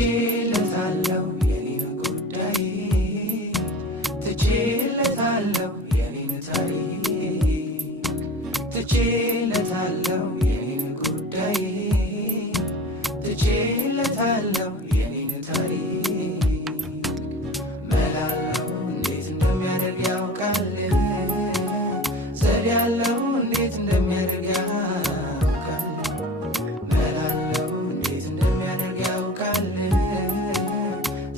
ትቼለታለሁ የኔን ጉዳይ ትቼለታለሁ የኔን ታሪክ ትቼለታለሁ የኔን ጉዳይ ትቼለታለሁ የኔን ታሪክ መላለው እንዴት እንደሚያደርግ ያውቃል ዘዴ ያለው እንዴት እንደሚያደርግ ያውቃል መላለው እንዴት እንደሚያደርግ ያውቃል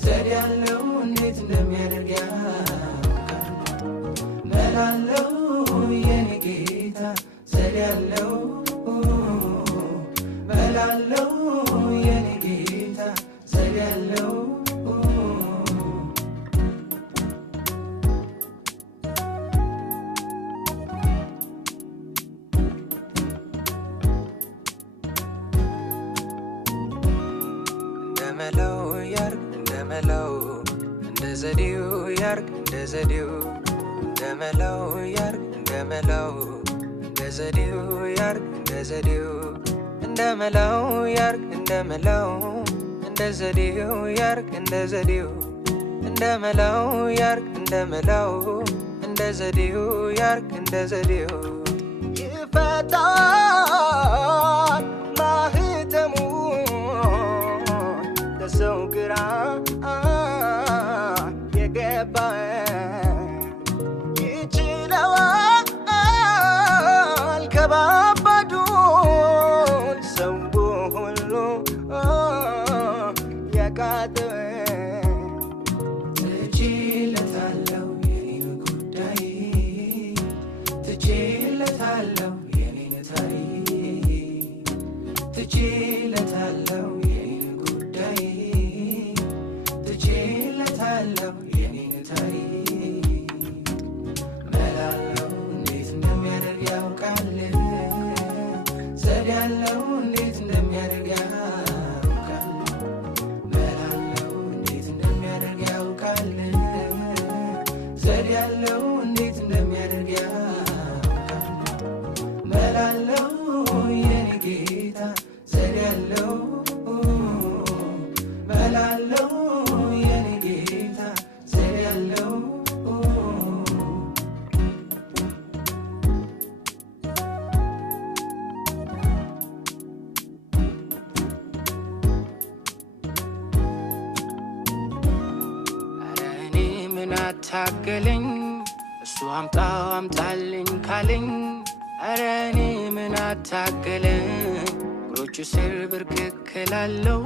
ዘዴ ያለው እንዴት እንደሚያደርግ ያውቃል መላለው የኔ ጌታ ዘዴ ያለው መላለው የኔ ጌታ ዘዴ ያለው እንደመለው ያርግ እንደመለው እንደ ዘዴው ያርግ እንደ ዘዴው እንደመለው ያርግ እንደመለው እንደ ዘዴው ያርግ እንደ ዘዴው እንደመለው ያርግ እንደመለው እንደ ዘዴው ያርግ እንደ ዘዴው እንደመለው ያርግ እንደመለው እንደ ዘዴው ያርግ እንደ ዘዴው ይፈታል ማህተሙ ለሰው ግራ የገባ ይችለዋል ከባባዱን ሰው ሁሉ ያቃተው ትቼለታለሁ የኔን ጉዳይ ትቼለታለሁ የኔን ታሪክ ትቼለታለሁ የኔን ጉዳይ ትቼለታለሁ የኔን ታሪክ መላለው እንዴት እንደሚያደርግ ያውቃል ዘዴ ያለው እንዴት እንደሚያደርግ ያውቃል መላለው እንዴት እንደሚያደርግ ያውቃል ዘዴ ያለው እንዴት እንደሚያደርግ ያውቃል መላለው የኔ ጌታ ዘዴ ያለው መላለው የኔ ጌታ ዘዴ ያለው አታገለኝ እሱ አምጣው አምጣልኝ ካለኝ አረ እኔ ምን አታገለኝ እግሮቹ ስር ብርክክላለው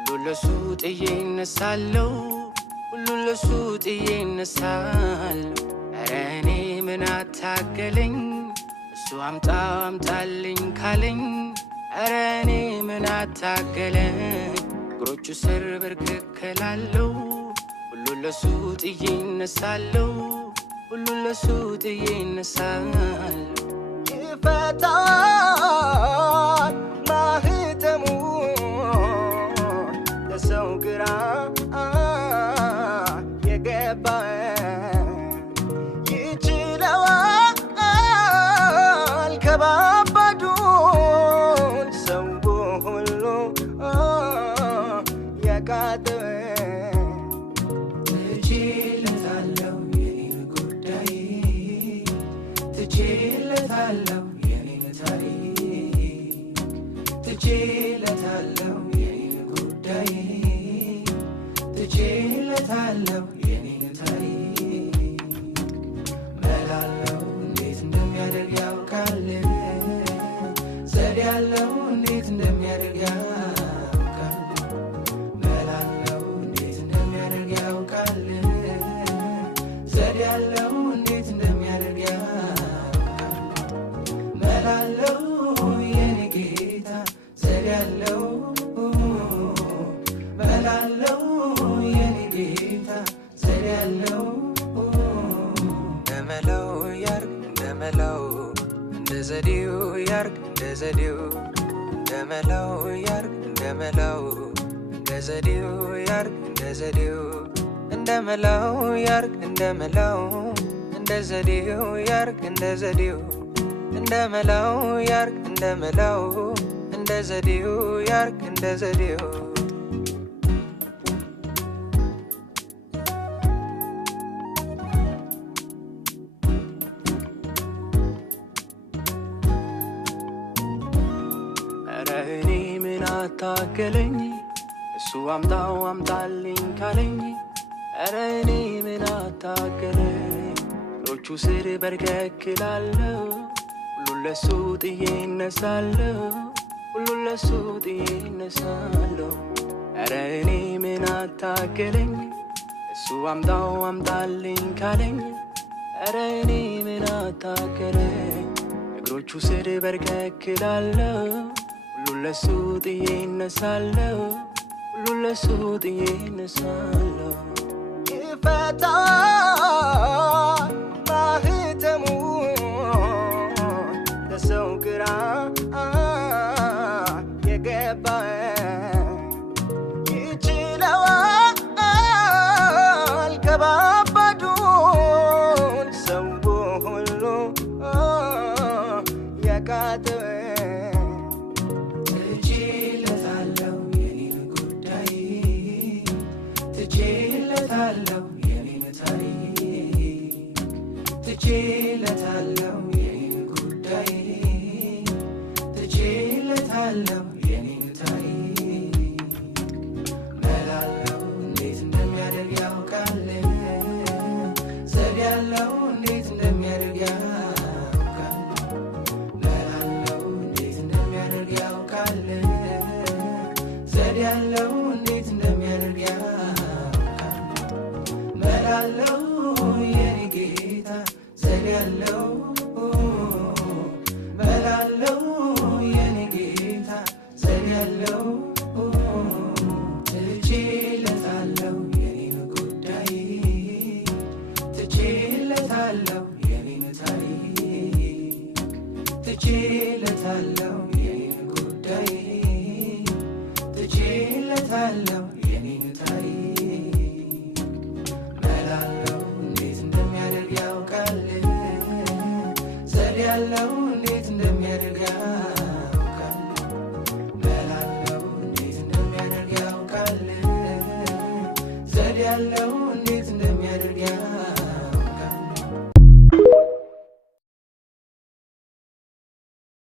ሁሉ ለሱ ጥዬ እነሳለው ሁሉ ለሱ ጥዬ እነሳለው አረ እኔ ምን አታገለኝ እሱ አምጣው አምጣልኝ ካለኝ አረ እኔ ምን አታገለኝ እግሮቹ ስር ብርክክላለው ሁሉ ለሱ ጥዬ እነሳለው ሁሉ ለሱ ጥዬ እነሳለው ይፈታል ማህተሙ ለሰው ግራ የገባ ይችለዋል ከባባዱን ሰው ሁሉ ያቃተው ትቼለታለሁ የኔን ጉዳይ ትቼለታለሁ የኔን ታሪክ ትቼለታለሁ የኔን ጉዳይ ትቼለታለሁ የኔን ታሪክ መላለው እንዴት እንደሚያደርግ ያውቃል ዘዴ ያለው እንዴት እንደሚያደርግ ያውቃል መላለው እንዴት እንደሚያደርግ ያውቃል ዘዴ ያለው እንዴት እንደሚያደርግ ያውቃል መላለው የኔ ጌታ ዘዴ ያለው መላለው የኔ ጌታ ዘዴ ያለው እንደመለው ያርግ እንደመለው እንደ ዘዴው ያርግ እንደ ዘዴው እንደመለው ያርግ እንደመለው እንደ ዘዴው ያርግ እንደ ዘዴው እንደመለው ያርግ እንደመለው እንደ ዘዴው ያርግ እንደ ዘዴው እንደመለው ያርግ እንደመለው እንደ ዘዴው ያርግ እንደ ዘዴው እኔ ምን አታገለኝ እሱ አምጣው አምጣልኝ ካለኝ ኧረ እኔ ምን አታገለኝ እግሮቹ ስር በርከክ እላለሁ ሁሉን ለሱ ጥዬ እነሳለሁ ሁሉን ለሱ ጥዬ እነሳለሁ ኧረ እኔ ምን አታገለኝ እሱ አምጣው አምጣልኝ ካለኝ ኧረ እኔ ምን አታገለኝ እግሮቹ ስር በርከክ እላለሁ ሁሉን ለሱ ጥዬ እነሳለሁ ሁሉን ለሱ ጥዬ እነሳለሁ ይፈታል ማህተሙ ለሰው ግራ የገባ ይችለዋል ከባባዱን ሰው ሁሉ ያቃተው ትችለታለሁ የኔን ጉዳይ ትችለታለሁ የኔን ታሪክ ትችለታለሁ የኔን ጉዳይ ትችለታለሁ የኔን ታሪክ መላለው እንዴት እንደሚያደርግ ያውቃል ዘዴ ያለው እንዴት እንደሚያደርግ ያውቃል መላለው እንዴት እንደሚያደርግ ያውቃል ዘዴ ያለው እንዴት እንደሚያደርግ ያውቃል መላለው የኔ ጌታ ዘዴ ያለው መላለው የኔ ጌታ ዘዴ ያለው ትችለታለሁ የኔን ጉዳይ ትችለታለሁ የኔን ታሪክ ትችለታለሁ የኔን ጉዳይ ትችለታለሁ የኔን ታሪክ መላለው እንዴት እንደሚያደርግ ያውቃል ዘዴ ያለው እንዴት እንደሚያደርግ ያውቃል መላለው እንዴት እንደሚያደርግ ያውቃል ዘዴ ያለው